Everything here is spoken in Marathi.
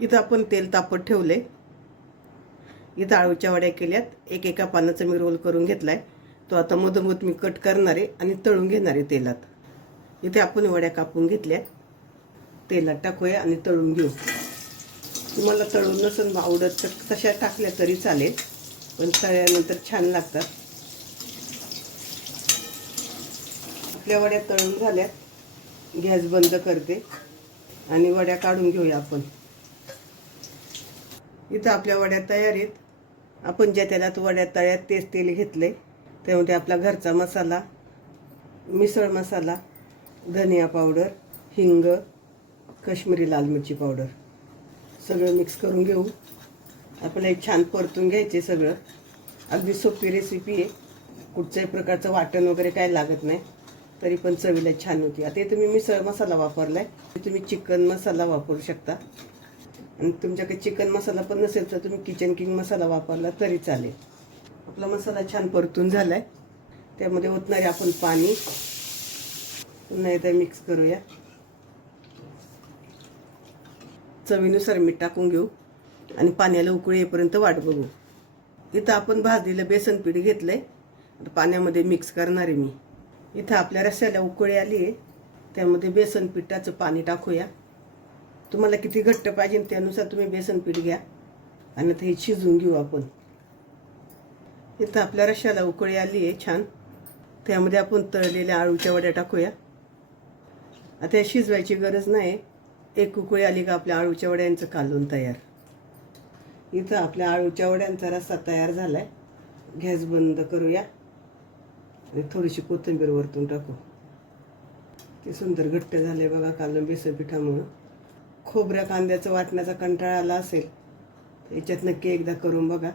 इथं आपण तेल तापत ठेवले. इथं आळूच्या वड्या केल्यात. एका पानाचा मी रोल करून घेतलाय. तो आता मधोमध मी कट करणार आहे आणि तळून घेणार आहे तेलात. इथे आपण वड्या कापून घेतल्या. तेलात टाकूया आणि तळून घेऊ. तुम्हाला तळून नसून आवडत तर तशा टाकल्या तरी चालेल, पण तळल्यानंतर छान लागतात. आपल्या वड्या तळून झाल्यात. गॅस बंद करते आणि वड्या काढून घेऊया आपण. इथं आपल्या वड्या तयार आहेत. आपण ज्या तेलात वड्या तळ्यात तेच तेल घेतले. त्यामध्ये आपला घरचा मसाला, मिसळ मसाला, धनिया पावडर, हिंग, काश्मीरी लाल मिरची पावडर सगळं मिक्स करून घेऊ. आपल्याला एक छान परतून घ्यायचे सगळं. अगदी सोपी रेसिपी आहे. कुठच्याही प्रकारचं वाटण वगैरे काय लागत नाही, तरी पण चवीला छान होती. आता इथे मी मिसळ मसाला वापरलाय. तुम्ही चिकन मसाला वापरू शकता. आणि तुमच्याकडे चिकन मसाला पण नसेल तर तुम्ही किचन किंग मसाला वापरला तरी चालेल. आपला मसाला छान परतून झालाय. त्यामध्ये ओतणारे आपण पाणी पुन्हा एकदा मिक्स करूया. चवीनुसार मीठ टाकून घेऊ आणि पाण्याला उकळी येईपर्यंत वाट बघू. इथं आपण भाजलेलं बेसन पीठ घेतलंय. पाण्यामध्ये मिक्स करणार आहे मी. इथं आपल्या रस्स्याला उकळी आली आहे. त्यामध्ये बेसन पिठाचं पाणी टाकूया. तुम्हाला किती घट्ट पाहिजे त्यानुसार तुम्ही बेसन पीठ घ्या आणि आता हे शिजवून घेऊ आपण. इथं आपल्या रश्श्याला उकळी आली आहे छान. त्यामध्ये आपण तळलेल्या आळूच्या वड्या टाकूया. आता हे शिजवायची गरज नाही. एक उकळी आली का आपल्या आळूच्या वड्यांचं कालवण तयार. इथं आपल्या आळूच्या वड्यांचा रस्सा तयार झालाय. गॅस बंद करूया आणि थोडीशी कोथिंबीर वरतून टाकू. ते सुंदर घट्ट झाले बघा कालवण बेसन पिठामुळं. खोबऱ्या कांद्याचं वाटण्याचा कंटाळा आला असेल याच्यात नक्की एकदा करून बघा.